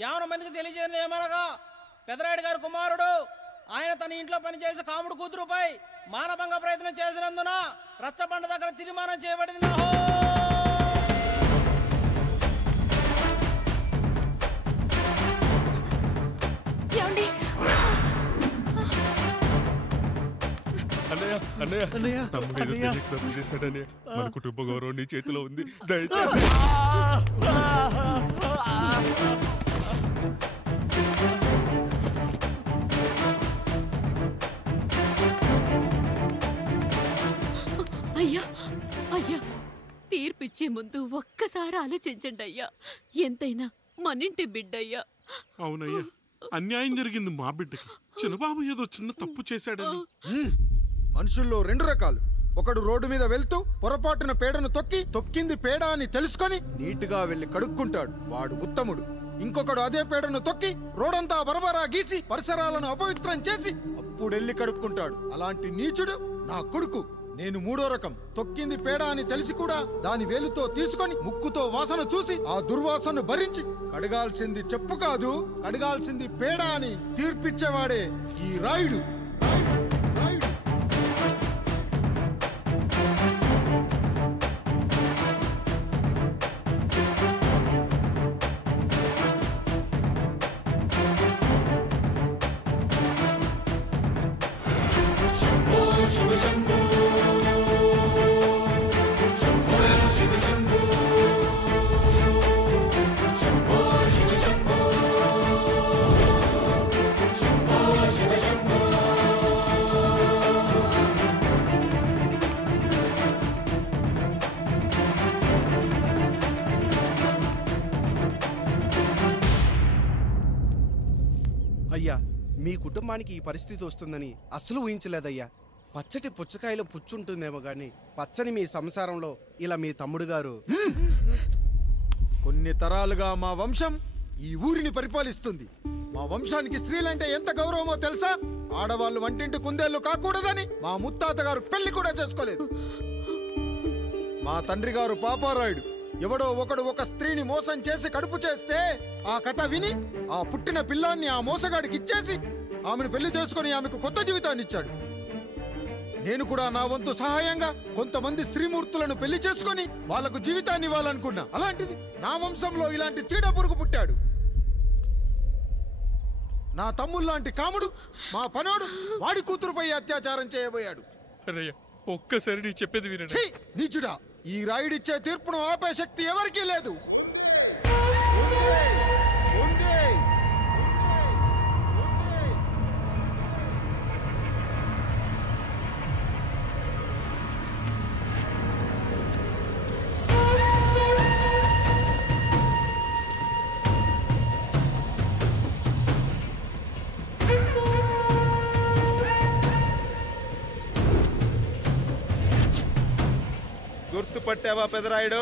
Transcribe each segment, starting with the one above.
50 మందికి తెలియజేయడం ఏమనగా పెదరాయుడు గారి కుమారుడు ఆయన తన ఇంట్లో పనిచేసే కాముడు కూతురుపై మానభంగ ప్రయత్నం చేసినందున రచ్చబండ దగ్గర తీర్మానం చేయబడింది. మన కుటుంబ గౌరవం నీ చేతిలో ఉంది. దయచేసి అయ్యా అయ్యా, తీర్పిచ్చే ముందు ఒక్కసారి ఆలోచించండి అయ్యా. ఎంతైనా మనింటి బిడ్డయ్యా. అవునయ్యా, అన్యాయం జరిగింది మా బిడ్డకి. చిన్నబాబు ఏదో చిన్న తప్పు చేశాడని. మనుషుల్లో 2 రకాలు. ఒకడు రోడ్డు మీద వెళ్తూ పొరపాటున పేడను తొక్కింది పేడ అని తెలుసుకొని నీటుగా వెళ్లి కడుక్కుంటాడు, వాడు ఉత్తముడు. ఇంకొకడు అదే పేడను తొక్కి రోడంతా బరబరా గీసి పరిసరాలను అపవిత్రం చేసి అప్పుడెళ్ళి కడుక్కుంటాడు. అలాంటి నీచుడు నా కొడుకు. నేను 3వ రకం. తొక్కింది పేడ అని తెలిసి కూడా దాని వేలుతో తీసుకొని ముక్కుతో వాసన చూసి ఆ దుర్వాసన భరించి కడగాల్సింది చెప్పు కాదు, కడగాల్సింది పేడ అని తీర్పిచ్చేవాడే ఈ రాయుడు. అయ్యా, మీ కుటుంబానికి ఈ పరిస్థితి వస్తుందని అస్సలు ఊహించలేదయ్యా. పచ్చటి పుచ్చకాయలో పుచ్చుంటుందేమో గాని పచ్చని మీ సంసారంలో ఇలా మీ తమ్ముడు గారు కొన్ని తరాలుగా మా వంశం ఈ ఊరిని పరిపాలిస్తుంది. మా వంశానికి స్త్రీలంటే ఎంత గౌరవమో తెలుసా? ఆడవాళ్ళు వంటింటి కుందేళ్లు కాకూడదని మా ముత్తాత గారు పెళ్లి కూడా చేసుకోలేదు. మా తండ్రి గారు పాపారాయుడు ఎవడో ఒకడు ఒక స్త్రీని మోసం చేసి కడుపు చేస్తే ఆ కథ విని ఆ పుట్టిన పిల్లాన్ని ఆ మోసగాడికి ఇచ్చేసి ఆమెను పెళ్లి చేసుకుని ఆమెకు కొత్త జీవితాన్ని ఇచ్చాడు. నేను కూడా నా వంతు సహాయంగా కొంతమంది స్త్రీమూర్తులను పెళ్లి చేసుకుని వాళ్లకు జీవితాన్ని ఇవ్వాలనుకున్నా. అలాంటిది నా వంశంలో ఇలాంటి చీడ పురుగు పుట్టాడు. నా తమ్ముళ్లాంటి కాముడు మా పనోడు వాడి కూతురుపై అత్యాచారం చేయబోయాడు. ఒక్కసారి నీ చెప్పేది వినండి. నీచుడా, ఈ రాయుడిచ్చే తీర్పును ఆపే శక్తి ఎవరికీ లేదు. గుర్తుపట్టావా పెదరాయుడు?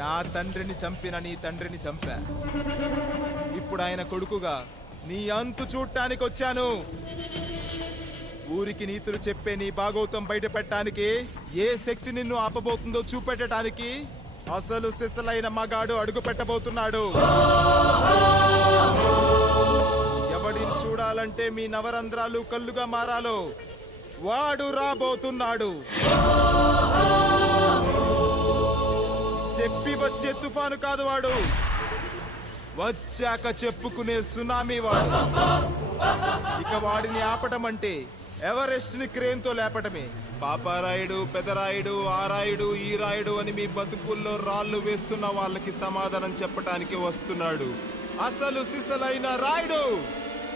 నా తండ్రిని చంపిన నీ తండ్రిని చంపా. ఇప్పుడు ఆయన కొడుకుగా నీ అంతు చూడటానికి వచ్చాను. ఊరికి నీతులు చెప్పే నీ భాగవతం బయట పెట్టడానికి ఏ శక్తి నిన్ను ఆపబోతుందో చూపెట్టడానికి అసలు సిసలైన మగాడు అడుగు పెట్టబోతున్నాడు. ఎవడిని చూడాలంటే మీ నవరంధ్రాలు కళ్ళుగా మారాలో వాడు రాబోతున్నాడు. చెప్పి వచ్చే తుఫాను కాదు వాడు, వచ్చాక చెప్పుకునే సునామీ వాడు. ఇక వాడిని ఆపటం అంటే ఎవరెస్ట్ ని క్రేన్ తో లేపటమే. పాపారాయుడు, పెదరాయుడు, ఆ రాయుడు, ఈ రాయుడు అని మీ బతుకుల్లో రాళ్లు వేస్తున్న వాళ్ళకి సమాధానం చెప్పటానికి వస్తున్నాడు అసలు సిసలైన Rayudu.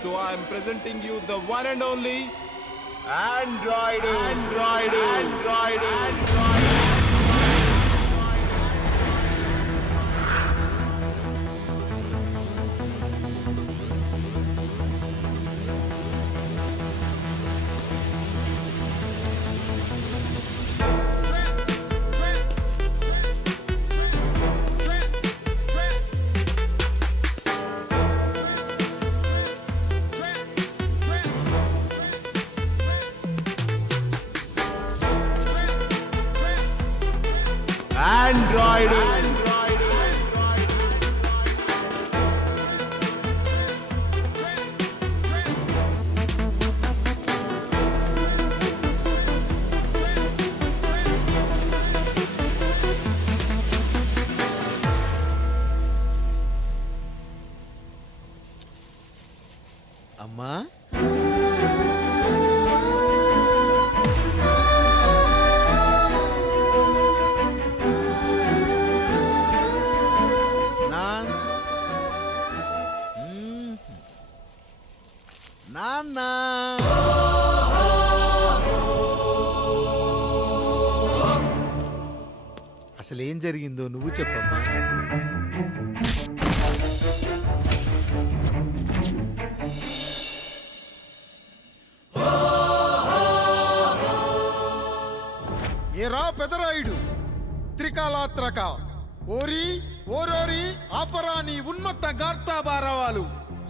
So I am presenting you the one and only Android. Android. అమ్మా నాన్న అసలేం జరిగిందో నువ్వు చెప్పమ్మా. ఏరా పెదరాయుడు, త్రికాలాత్రక ఓరి ఓరోరి ఆపరాని ఉన్మత్త గార్తాబారవాలు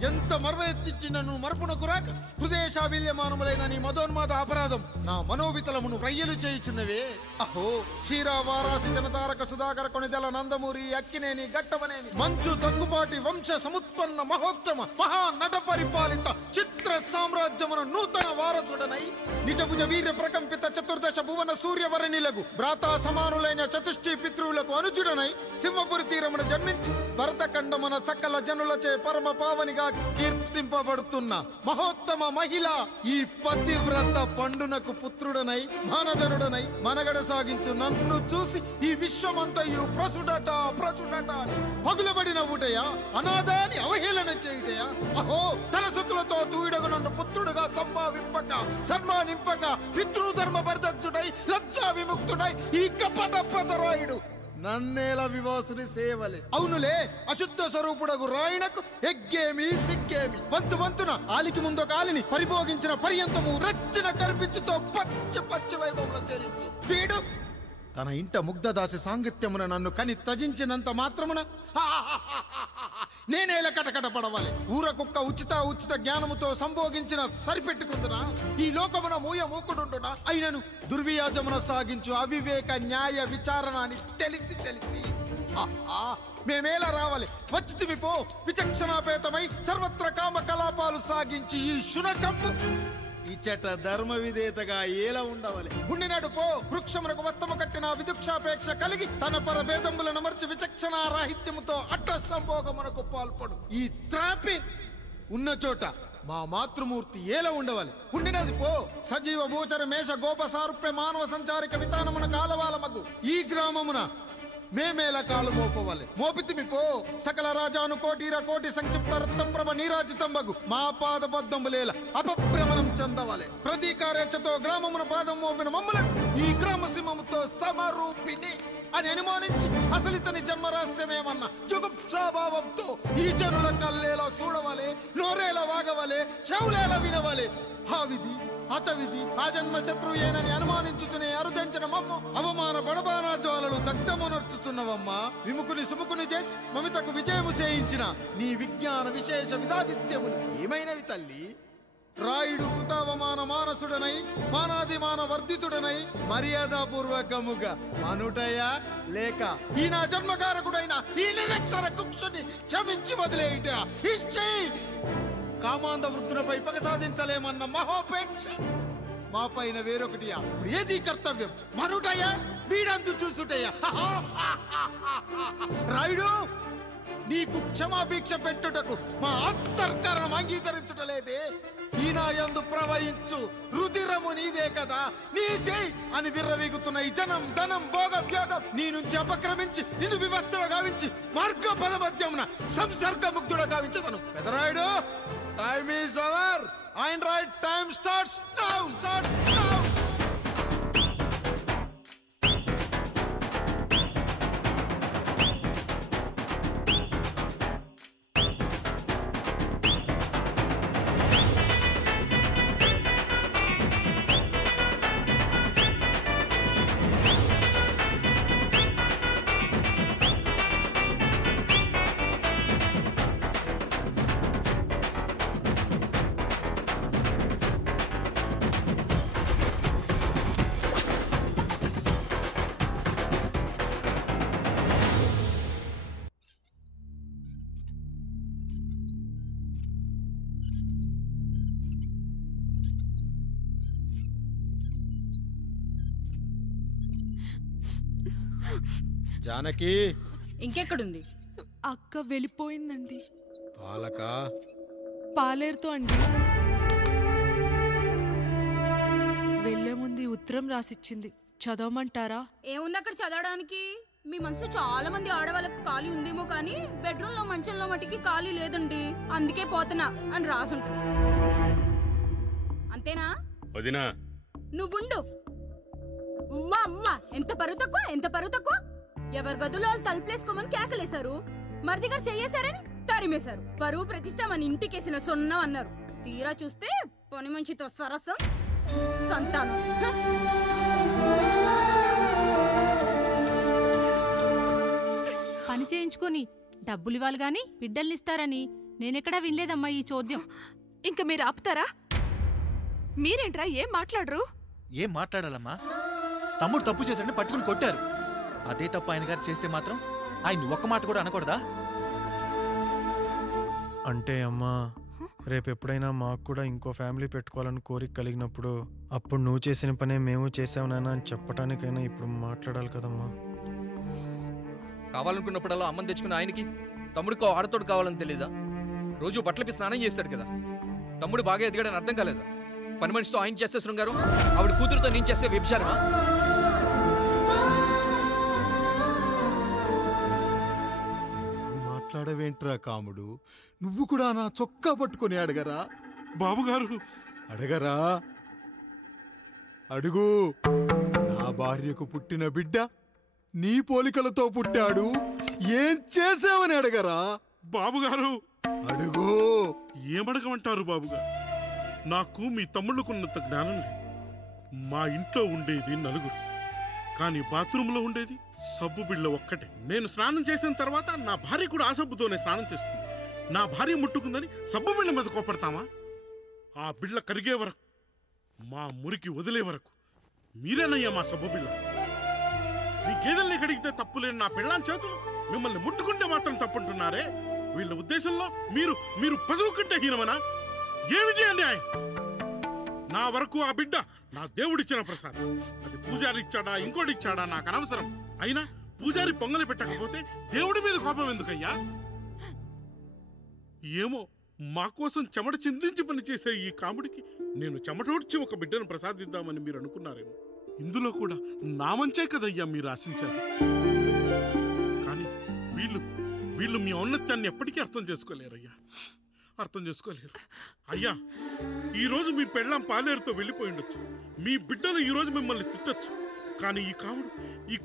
ఎంత మర్వెత్తిచ్చినను మరపునకు రాక హృదయశావిల్యమానములైన నీ మదోన్మాద అపరాధం నా మనోవితలమును రయ్యలు చేయుచున్నవే. అహో క్షీరా వారాసి జనతారక సుధాకర కొనిదెల నందమూరి అక్కినేని గట్టవనేని మంచు దగ్గుపాటి వంశ సముత్పన్న మహోత్తమ మహా నట పరిపాలిత చిత్ర సామ్రాజ్యమున నూతన వారసుడనై నిజభుజ వీర్య ప్రకంపిత చతుర్దశ భువన సూర్యవరణిలకు భ్రాతా సమానులైన చతుష్టి పితృవులకు అనుజుడనై సింహపురి తీరమున జన్మించి భరతఖండమున సకల జనులచే పరమ పావనిగా కీర్తింపబడుతున్న మహోత్తమ మహిళ ఈ పతివ్రత పండునకు పుత్రుడనై మానధనుడనై మనగడ సాగించు నన్ను చూసి ఈ విశ్వమంతయు ప్రసుడట ప్రసుడట అని పగులబడిన ఊటయా అనాథాన్ని అవహేళన చేయుటయా. అహో తలసతులతో తూయిడగు నన్ను పుత్రుడుగా సంభావింపక సన్మానింపక పితృధర్మ పరిదక్షుడై లజ్జా విముక్తుడై ఈ కపట పెదరాయుడు నన్నేల వివాసుని సేవలే. అవునులే, అశుద్ధ స్వరూపుడగు రాయణకు ఎగ్గేమి సిగ్గేమి. వంతు వంతున ఆలికి ముందొక ఆలిని పరిభోగించిన పర్యంతము రచ్చన కర్పించుతో పచ్చ పచ్చ వైభవంలో తేలించు వీడు తన ఇంట ముగ్ధదాసి సాంగత్యమున నన్ను కని త్యజించినంత మాత్రమున నేనేల కటకట పడవాలి. ఊర కుక్క ఉచిత జ్ఞానముతో సంభోగించిన సరిపెట్టుకుంటున్నా ఈ లోకమున మూకుడుండునా అయినను దుర్వ్యాజమున సాగించు అవివేక న్యాయ విచారణ అని తెలిసి మేమేలా రావాలి. వచ్చితిమి పో విచక్షణాపేతమై సర్వత్ర కామ కలాపాలు సాగించి ఈ శునకంపు ఇచ్చట ధర్మ విధేతగా ఏలా ఉండవాలి. ఉండినాడు పో వృక్షమునకు వస్తము కట్టిన విదుక్షాపేక్ష కలిగి తన పరభేదములను మర్చి విచక్షణ రాహిత్యముతో అట్ట సంభోగమునకు పాల్పడు ఈ త్రాపి ఉన్న చోట మా మాతృమూర్తి ఏలా ఉండవాలి. ఉండినది పో సజీవ భూచర మేష గోప సారూప్య మానవ సంచారిక విధానమున కాలవాలమగు ఈ గ్రామమున మేమేలా కాలు మోపవాలి. మోపితిమి పో సకల రాజాను కోటిర కోటి సంక్షిప్త రత్నప్రభ నీరాజితంబగు మా పాద పద్మములేల అపభ్రమణం చెందవాలి. ప్రతీకారేచ్ఛతో గ్రామమున పాదం మోపిన మమ్మలను ఈ గ్రామ సింహముతో సమరూపిణి అని అనుమానించి అసలితని జన్మరహస్యమేమన్నా జుగుప్సాభావంతో ఈ జనుల కల్లేలా చూడవాలి, నోరేలా వాగవాలి, చెవులేలా వినవాలి. ఆ విధి హతవిధి ఆ జన్మ శత్రువు ఏనని అనుమానించుచునే అరుదించిన మమ్మ అవమాన బడబానా జ్వాలలు దగ్ధమునర్చుచున్నవమ్మా. విముకుని సుముకుని చేసి మమితకు విజయము చేయించిన నీ విజ్ఞాన విశేష విధాదిత్యములు ఏమైనవి తల్లి. రాయుడు కృతావమాన మానసుడనై మానాదిమాన వర్ధితుడనై మర్యాదాపూర్వకముగా మనుటయా లేక ఈ నా జన్మకారకుడైన ఈ నిరక్షర కుక్షుని క్షమించి వదిలేయుట ఇచ్చి కామాంధ వృద్ధులపై పగ సాధించలేమన్న మహోపేక్ష మా పైన వేరొకటియా. ఇప్పుడు ఏది కర్తవ్యం మనుటయా వీడందు చూసుటయా. రాయుడు నీకు క్షమాభిక్ష పెట్టుటకు మా అంతర్కరణం అంగీకరించుటలేదే. ఈనాయందు ప్రవహించు రుధిరము నీదే కదా, నీదే అని విర్రవీగుతున్న ఈ జనం ధనం భోగవ్యోగం నీ నుంచి అపక్రమించి నిన్ను వివస్థలో గావించి మార్గ పదమధ్యమున సంసర్గ ముగ్ధుడ గావించదను. Peddarayudu time is our android time starts now. Janaki ఇంకెక్కడుంది? అక్క వెళ్ళిపోయిందండి. పాలక పాలేరుతో అండి. వెళ్లే ముందు ఉత్తరం రాసిచ్చింది, చదవమంటారా? ఏముంది అక్కడ చదవడానికి? మీ మనసులో చాలా మంది ఆడవాళ్ళకి ఖాళీ ఉందేమో కానీ బెడ్రూమ్ లో మంచంలో మట్టికి ఖాళీ లేదండి, అందుకే పోతున్నా అని రాసుంటది. అంతేనా? వదినా నువ్వుండు. ఉమ్మా అమ్మా, ఎంత పరువు తక్కువ, ఎంత పరువు తక్కువ! ఎవరి గదులో వాళ్ళు తలుపులేసుకోమని కేకలేశారు, మరిది గారు చెయ్యేశారని తరిమేశారు. పరువు ప్రతిష్ట మన ఇంటికేసిన సొన్నం అన్నారు. తీరా చూస్తే పని మంచితో సరసం, సంతానం. పని చేయించుకొని డబ్బులు ఇవ్వాలి గాని బిడ్డల్నిస్తారని నేనెక్కడా వినలేదమ్మా ఈ చోద్యం. ఇంక మీరు ఆపుతారా? మీరేంట్రా ఏం మాట్లాడరు? ఏం మాట్లాడాలమ్మా? తమ్ముడు తప్పు చేశాడని పట్టుకుని కొట్టారు. అదే తప్పు ఆయన గారు చేస్తే మాత్రం ఆయన ఒక్క మాట కూడా అనకూడదా? అంటే అమ్మా, రేపు ఎప్పుడైనా మాకు కూడా ఇంకో ఫ్యామిలీ పెట్టుకోవాలని కోరిక కలిగినప్పుడు అప్పుడు నువ్వు చేసిన పనే మేము చేసావు నాన్న అని చెప్పడానికైనా ఇప్పుడు మాట్లాడాలి కదమ్మా. కావాలనుకున్నప్పుడల్లా అమ్మని తెచ్చుకున్న ఆయనకి తమ్ముడికో ఆడతోడు కావాలని తెలీదా? రోజు బట్టలపి స్నానం చేస్తాడు కదా. తమ్ముడు బాగా ఎదిగాడని అర్థం కాలేదా? పని మనిషితో ఆయన చేస్తే శృంగారం, ఆవిడ కూతురుతో నేను చేస్తే వ్యభిచారమా? మాట్లాడవేంట్రా కాముడు? నువ్వు కూడా నా చొక్కా పట్టుకొని అడగరా? బాబుగారు అడగరా? అడుగు. నా భార్యకు పుట్టిన బిడ్డ నీ పోలికలతో పుట్టాడు, ఏం చేసావని అడగరా? బాబుగారు అడుగు. ఏమడగమంటారు బాబుగారు? నాకు మీ తమ్ముళ్ళకున్నంత జ్ఞానం లేదు. మా ఇంట్లో ఉండేది నలుగురు, కానీ బాత్రూంలో ఉండేది సబ్బు బిళ్ళ ఒక్కటే. నేను స్నానం చేసిన తర్వాత నా భార్య కూడా ఆ సబ్బుతోనే స్నానం చేస్తుంది. నా భార్య ముట్టుకుందని సబ్బు బిళ్ళ మీద కోపడతామా? ఆ బిళ్ళ కరిగే వరకు, మా మురికి వదిలే వరకు మీరేనయ్యా మా సబ్బు బిళ్ళ. మీ గేదెల్ని కడిగితే తప్పులేని నా పెళ్ళాం చేతులు మిమ్మల్ని ముట్టుకుంటే మాత్రం తప్పుంటున్నారే. వీళ్ళ ఉద్దేశంలో మీరు మీరు పశువు కంటే హీనమనా? ఏమిటి అన్యాయం? నా వరకు ఆ బిడ్డ నా దేవుడిచ్చిన ప్రసాదం. అది పూజారి ఇచ్చాడా ఇంకోటి ఇచ్చాడా నాకు అనవసరం. అయినా పూజారి పొంగలి పెట్టకపోతే దేవుడి మీద కోపం ఎందుకయ్యా? ఏమో, మా కోసం చెమట చిందించి పనిచేసే ఈ కాముడికి నేను చెమటోడ్చి ఒక బిడ్డను ప్రసాదిద్దామని మీరు అనుకున్నారేమో. ఇందులో కూడా నా మంచే కదయ్యా మీరు ఆశించారు. కానీ వీళ్ళు మీ ఔన్నత్యాన్ని ఎప్పటికీ అర్థం చేసుకోలేరయ్యా, అర్థం చేసుకోలేరు. అయ్యా, ఈరోజు మీ పెళ్ళాం పాలేరుతో వెళ్ళిపోయి ఉండొచ్చు, మీ బిడ్డలు ఈరోజు మిమ్మల్ని తిట్టచ్చు. కానీ ఈ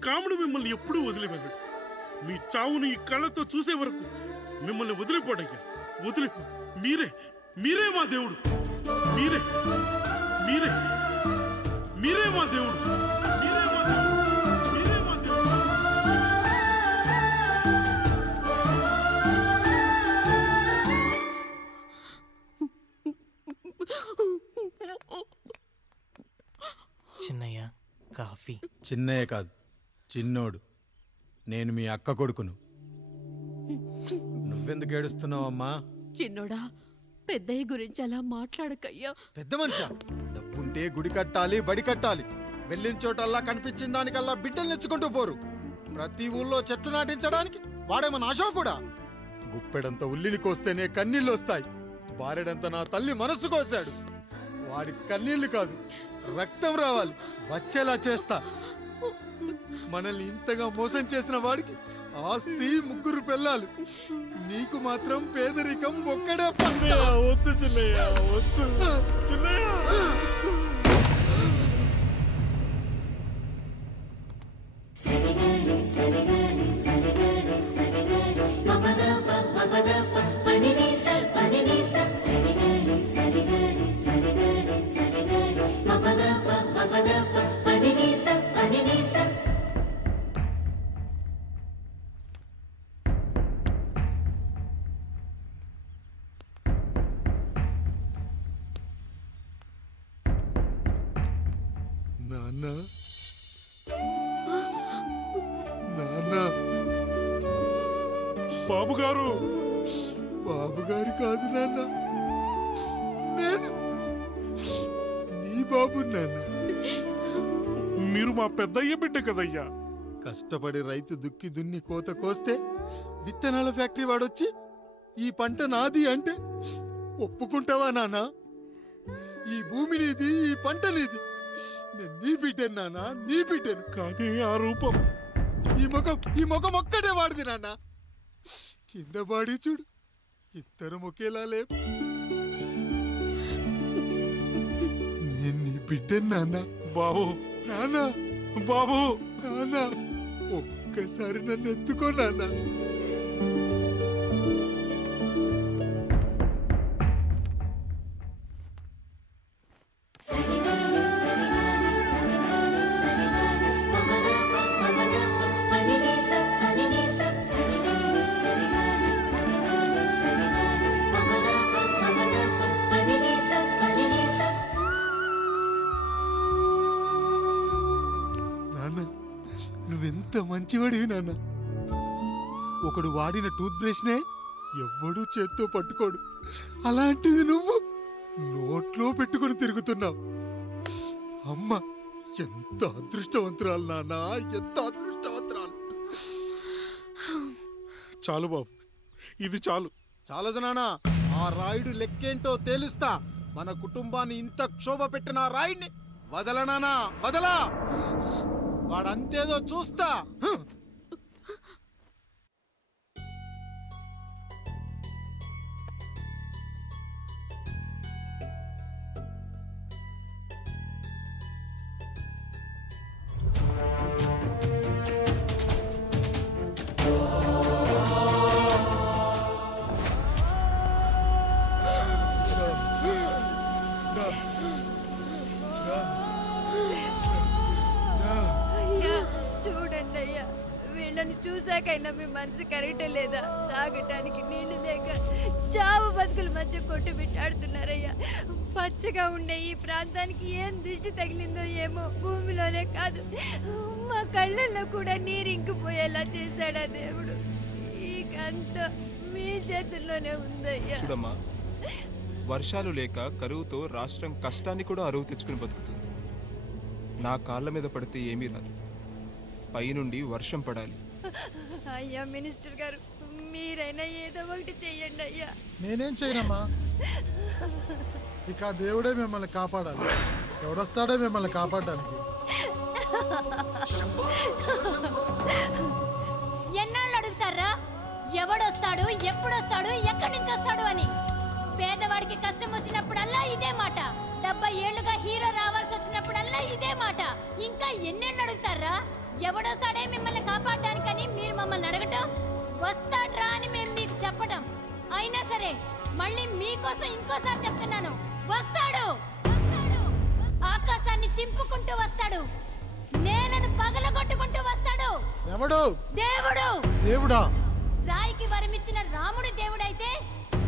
కాముడు మిమ్మల్ని ఎప్పుడూ వదిలి వెళ్ళడు. మీ చావును ఈ కళ్ళతో చూసే వరకు మిమ్మల్ని వదిలిపోడయ్యా, వదిలిపో. మీరే మా దేవుడు, మీరే మీరే మీరే మా దేవుడు, మీరే మా దేవుడు, మీరే మా దేవుడు. చిన్నయ్య కాఫీ. చిన్నయ్య కాదు, చిన్నోడు. నేను మీ అక్క కొడుకును. నువ్వెందుకు ఏడుస్తున్నావమ్మా? చిన్నోడా, పెద్దయ్య గురించి అలా మాట్లాడకయ్యా. పెద్ద మనిషి డబ్బుంటే గుడి కట్టాలి, బడి కట్టాలి. వెళ్ళిన చోటల్లా కనిపించిన దానికల్లా బిడ్డలు నెచ్చుకుంటూ పోరు. ప్రతి ఊళ్ళో చెట్లు నాటించడానికి వాడేమన్నా అశోకుడా? గుప్పెడంత ఉల్లిని కోస్తేనే కన్నీళ్ళు వస్తాయి. బారెడంత నా తల్లి మనస్సు కోసాడు. వాడి కన్నీళ్లు కాదు, రక్తం రావాలి, వచ్చేలా చేస్తా. మనల్ని ఇంతగా మోసం చేసిన వాడికి ఆస్తి, 3 పిల్లలు. నీకు మాత్రం పేదరికం ఒక్కడే. వద్దు చిన్నయ్య, వద్దు చిన్నయ్య. నాన్న, నాన్న. బాబుగారు, బాబుగారు కాదు నాన్న, నేను నీ బాబు నాన్న. మీరు మా పెద్దయ్య బిడ్డ కదయ్యా. కష్టపడి రైతు దుక్కి దున్ని కోత కోస్తే విత్తనాల ఫ్యాక్టరీ వాడొచ్చి ఈ పంట నాది అంటే ఒప్పుకుంటావా నానా? ఈ భూమి నీది, ఈ పంట నీది. నేను నీ బిడ్డను నానా, నీ బిడ్డను. కానీ ఆ రూపం, ఈ ముఖం ఒక్కటే వాడిది నాన్న. కింద బాడి చూడు, ఇద్దరం ఒకేలా లేవు. నేను నీ బిడ్డను నాన్న. బాబు, నాన్న, బాబు, నాన్న, ఒక్కసారి నన్ను ఎత్తుకో నాన్న. నువ్వెంత మంచివాడివి నాన్న. ఒకడు వాడిన టూత్ బ్రష్నే ఎవ్వడూ చేత్తో పట్టుకోడు. అలాంటిది నువ్వు నోట్లో పెట్టుకుని తిరుగుతున్నావు. అమ్మ ఎంత అదృష్టవంతురాలు నాన్న, ఎంత అదృష్టవంతురాలు. చాలు బాబు, ఇది చాలు. చాలదు నాన్న. ఆ రాయుడు లెక్కేంటో తేలుస్తా. మన కుటుంబాన్ని ఇంత క్షోభ పెట్టిన ఆ రాయుడిని వదలనానా, వదలా. వాడంతేదో చూస్తా. చూడండి అయ్యా, వీళ్ళని చూసాకైనా మీ మనసు కరెక్ట్ లేదా? తాగటానికి నీళ్లు లేక చావు బతుకుల మధ్య కొట్టు బిట్టాడుతున్నారయ్యా. పచ్చగా ఉండే ఈ ప్రాంతానికి ఏం దిష్టి తగిలిందో ఏమో. భూమిలోనే కాదు, మా కళ్ళల్లో కూడా నీరు ఇంకిపోయేలా చేశాడా దేవుడు. ఈ కంట మీ చేతుల్లోనే ఉందయ్యా. చూడమ్మా, వర్షాలు లేక కరువుతో రాష్ట్రం కష్టాన్ని కూడా అరువు తెచ్చుకుని బతుకుతుంది. నా కాళ్ళ మీద పడితే ఏమీ రాదు, పైనుండి వర్షం పడాలి. అయ్యా మినిస్టర్ గారు, మీరైనా ఏదో ఒకటి చెయ్యండి అయ్యా. నేనేం చేయనమ్మా, ఇక దేవుడే మిమ్మల్ని కాపాడాలి. ఎవడొస్తాడో మిమ్మల్ని కాపాడడానికి. ఎన్నాళ్ళు అడుగుతారా ఎవడొస్తాడు, ఎప్పుడొస్తాడు, ఎక్కడి నుంచి వస్తాడు అని? పేదవాడికి కష్టం వచ్చినప్పుడల్లా ఇదే మాట. 70 ఏళ్లుగా హీరో రావాల్సి వచ్చినప్పుడల్లా ఇదే మాట. ఇంకా ఎన్నెళ్ళు అడుగుతారా? ఎవడొస్తాడే మిమ్మల్ని కాపాడడానికని మీరు మమ్మల్ని అడగటం, వస్తాడ్రా అని మేము మీకు చెప్పటం. అయినా సరే మళ్ళీ మీకోసం ఇంకోసారి చెప్తున్నాను, వస్తాడు. ఆకాశాన్ని చింపుకుంటూ వస్తాడు, నేలను పగలగొట్టుకుంటూ వస్తాడు. ఎవడు? దేవుడు. దేవుడా? రాయికి వరమిచ్చిన రాముడు దేవుడైతే,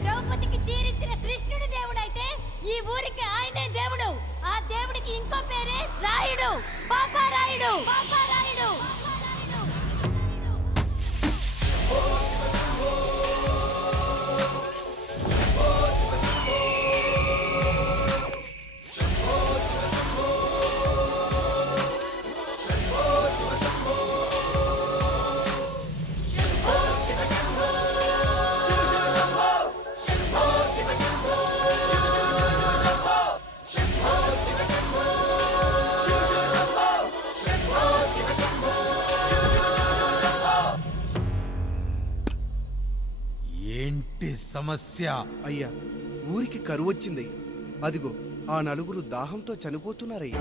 ద్రౌపదికి చీరిచ్చిన కృష్ణుడు దేవుడైతే, ఈ ఊరికి ఆయనే దేవుడు. ఆ దేవుడికి ఇంకో పేరే రాయుడు, పాపారాయుడు. పాపారాయుడు. సమస్య? అయ్యా, ఊరికి కరువు వచ్చిందయ్యా. అదిగో ఆ నలుగురు దాహంతో చనిపోతున్నారయ్యా.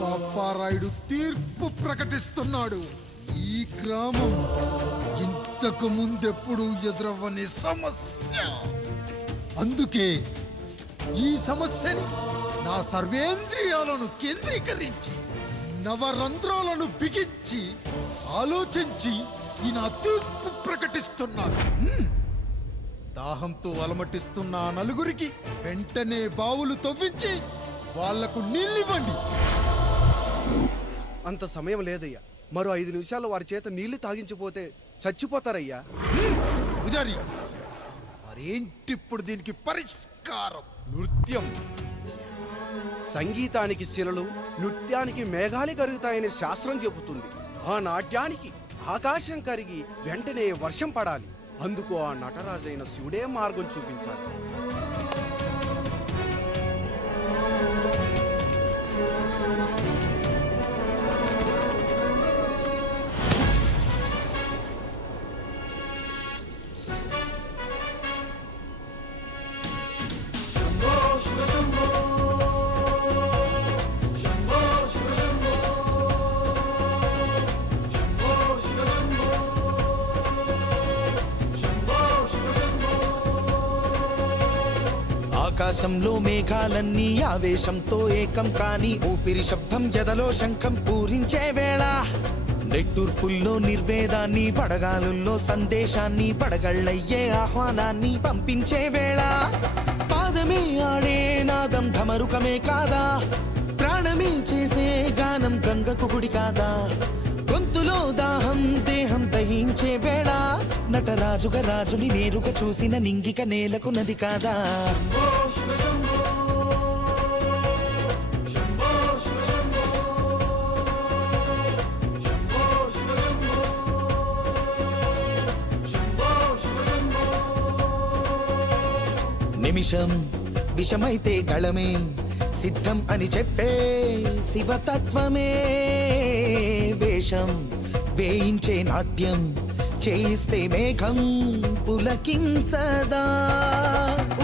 పాపారాయుడు తీర్పు ప్రకటిస్తున్నాడు. ఈ గ్రామం ఇంతకు ముందెప్పుడు ఎదురవ్వని సమస్య. అందుకే ఈ సమస్యని నా సర్వేంద్రియాలను కేంద్రీకరించి, నవరంధ్రాలను బిగించి ఆలోచించి ఈ నా తీర్పు ప్రకటిస్తున్నాను. దాహంతో అలమటిస్తున్న ఆ నలుగురికి వెంటనే బావులు తవ్వించి వాళ్లకు నీళ్ళివ్వండి. అంత సమయం లేదయ్యా. మరో 5 నిమిషాల్లో వారి చేత నీళ్లు తాగించిపోతే చచ్చిపోతారయ్యా. పూజారి, వారి మరేంటిప్పుడు దీనికి పరిష్కారం? నృత్యం. సంగీతానికి శిలలు, నృత్యానికి మేఘాలు కరుగుతాయని శాస్త్రం చెబుతుంది. ఆ నాట్యానికి ఆకాశం కరిగి వెంటనే వర్షం పడాలి. అందుకు ఆ నటరాజైన శివుడే మార్గం చూపించాలి. ఆకాశంలో మేఘాలన్నీ ఆవేశంతో ఏకం కాని ఊపిరి శబ్దం ఎదలో శంఖం పూరించే వేళ నెట్టూర్పుల్లో నిర్వేదాన్ని పడగాలుల్లో సందేశాన్ని పడగళ్ళయ్యే ఆహ్వానాన్ని పంపించే వేళ పాదమే ఆడే నాదం ధమరుకమే కాదా ప్రాణమే చేసే గానం గంగకు గుడి కాదా గొంతులో దాహం దేహం దహించే వేళ నటరాజుగా రాజుని నేరుగా చూసిన నింగిక నేలకు నది కాదా నిమిషం విషమైతే గళమే సిద్ధం అని చెప్పే శివతత్వమే వేషం వేయించే నాట్యం చేయిస్తే మేఘం పులకించదా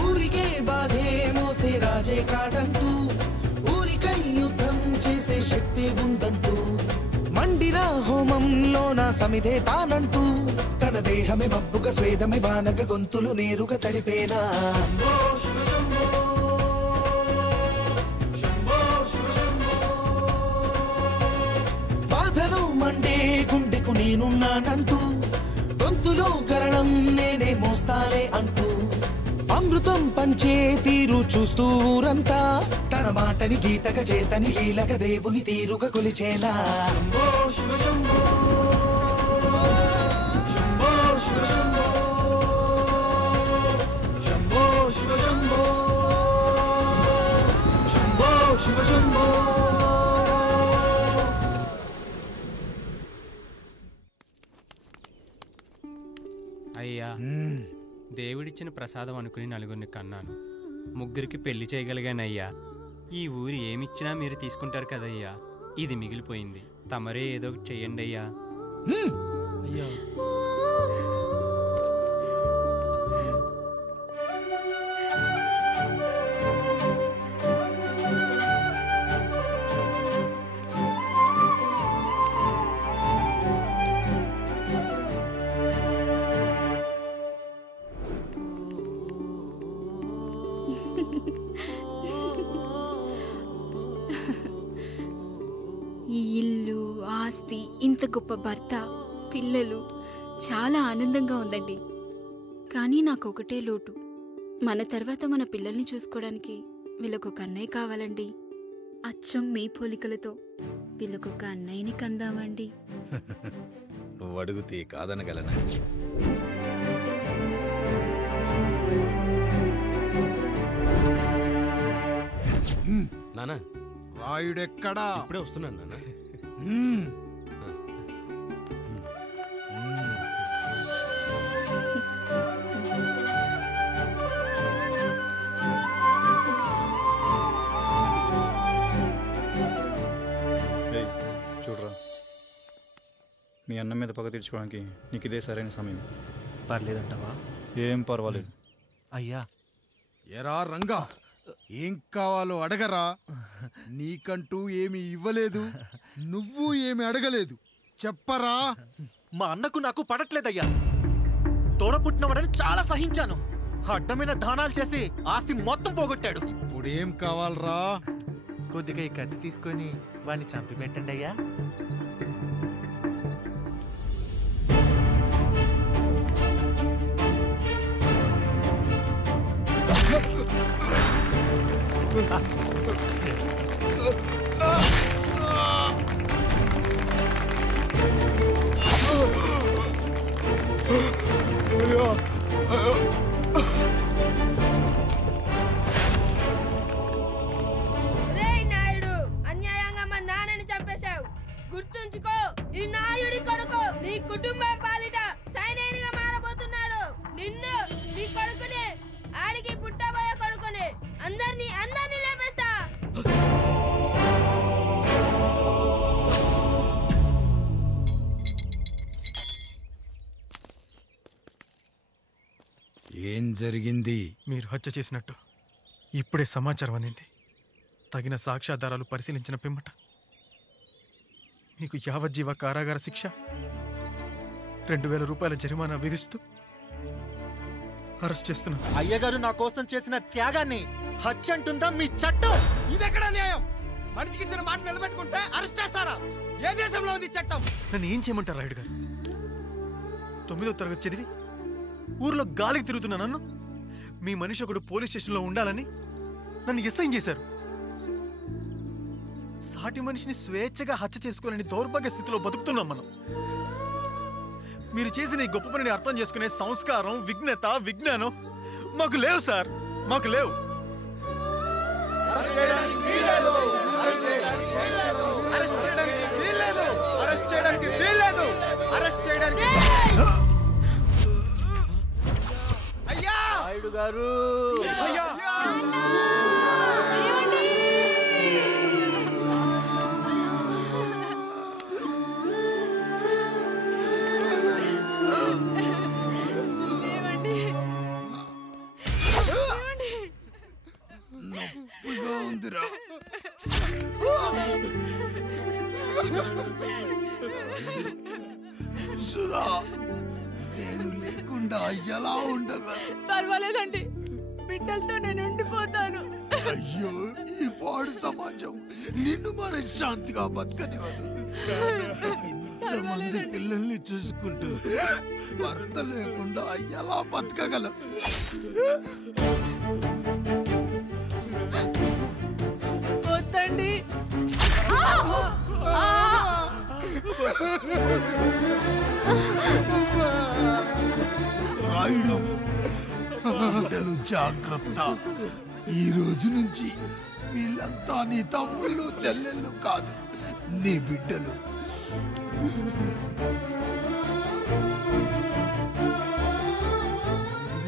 ఊరికే బాధే మోసే రాజే కాటంటూ ఊరికై యుద్ధం చేసే శక్తి ఉందంటూ మండిన హోమంలో నా సమిధే తానంటూ తన దేహమే మబ్బుగా స్వేదమే బానగ గొంతులు నేరుగా తడిపేనా బాధను మండే గుండెకు నేనున్నానంటూ గొంతులో గరణం నేనే మోస్తాలే అంటూ అమృతం పంచే తీరు చూస్తూ ఊరంతా తన మాటని గీతగా చేతని లీలగా దేవుని తీరుగా కొలిచేలా అయ్యా దేవుడిచ్చిన ప్రసాదం అనుకుని నలుగురిని కన్నాను ముగ్గురికి పెళ్లి చేయగలిగానయ్యా ఈ ఊరు ఏమిచ్చినా మీరు తీసుకుంటారు కదయ్యా ఇది మిగిలిపోయింది తమరే ఏదో ఒకటి చెయ్యండి అయ్యా అయ్యా ఈ ఇల్లు ఆస్తి ఇంత గొప్ప భర్త పిల్లలు చాలా ఆనందంగా ఉందండి కానీ నాకు ఒకటే లోటు మన తర్వాత మన పిల్లల్ని చూసుకోవడానికి వీళ్ళకొక అన్నయ్య కావాలండి అచ్చం మీ పోలికలతో వీళ్ళకొక అన్నయ్యని కందామండి నువ్వు అడిగితే కాదనగలనా నానా రాయుడెక్కడా ఇప్పుడే వస్తున్నాను నాన్న చూడరా మీ అన్న మీద పగ తీర్చుకోవడానికి నీకు ఇదే సరైన సమయం పర్లేదంటావా ఏం పర్వాలేదు అయ్యా ఎరా రంగా ఏం కావాలో అడగరా నీకంటూ ఏమి ఇవ్వలేదు నువ్వు ఏమి అడగలేదు చెప్పరా మా అన్నకు నాకు పడట్లేదయ్యా తోడ పుట్టినవాడని చాలా సహించాను అడ్డమైన దానాలు చేసి ఆస్తి మొత్తం పోగొట్టాడు ఇప్పుడేం కావాలరా కొద్దిగా ఈ కత్తి తీసుకొని వాడిని చంపి పెట్టండి అయ్యా రేయ్ నాయుడు, అన్యాయంగా మా నాన్నని చంపేశావు. గుర్తుంచుకో, ఈ నాయుడి కొడుకు నీ కుటుంబం పాలిట సైనికుడిగా మారబోతున్నాడు. నిన్ను, నీ కొడుకుని, ఆడికి పుట్టబోయే కొడుకుని అందరినీ లేపేస్తా. ఏం జరిగింది? మీరు హత్య చేసినట్టు ఇప్పుడే సమాచారం అందింది. తగిన సాక్ష్యాధారాలు పరిశీలించిన పిమ్మట మీకు యావజ్జీవ కారాగార శిక్ష, 2000 రూపాయల జరిమానా విధిస్తూ అరెస్ట్ చేస్తున్నాను. అయ్యగారు నా కోసం చేసిన త్యాగాన్ని హత్య అంటుందా మీ చట్టం? ఇదెక్కడ న్యాయం? మనిషికి ఇచ్చిన మాట నిలబెట్టుకుంటే అరెస్ట్ చేస్తారా? ఏ దేశంలో ఉంది చట్టం? నన్ను ఏం చేయమంటారు రాయుడు గారు? 9వ తరగతి చదివి ఊర్లో గాలికి తిరుగుతున్నా నన్ను మీ మనిషి ఒకడు పోలీస్ స్టేషన్లో ఉండాలని నన్ను ఎస్ఐన్ చేశారు. సాటి మనిషిని స్వేచ్ఛగా హత్య చేసుకోవాలని దౌర్భాగ్య స్థితిలో బతుకుతున్నాం మనం. మీరు చేసిన ఈ గొప్ప పనిని అర్థం చేసుకునే సంస్కారం, విజ్ఞత, విజ్ఞానం మాకు లేవు సార్, మాకు లేవు. నాయుడు గారు, నొప్పిగా ఉందిరా. సుధా, నేను లేకుండా ఎలా ఉండగలను? పర్వాలేదండి, బిడ్డలతో నేను ఉండిపోతాను. అయ్యో, ఈ పాడు సమాజం నిన్ను మనశ్శాంతిగా బతకనివ్వదు. ఇంతమంది పిల్లల్ని చూసుకుంటూ భర్త లేకుండా ఎలా బతకగలం? వద్దండి. రాయుడు, బిడ్డలు జాగ్రత్త. ఈ రోజు నుంచి వీళ్ళంతా నీ తమ్ముళ్ళు చెల్లెళ్ళు కాదు, నీ బిడ్డలు.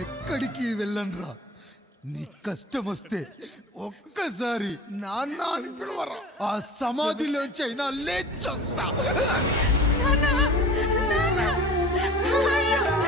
ఎక్కడికి వెళ్ళనురా. నీ కష్టం వస్తే ఒక్కసారి నాన్న అని పిలవరా. ఆ సమాధిలోంచి అయినా లేచొస్తా. అయ్యో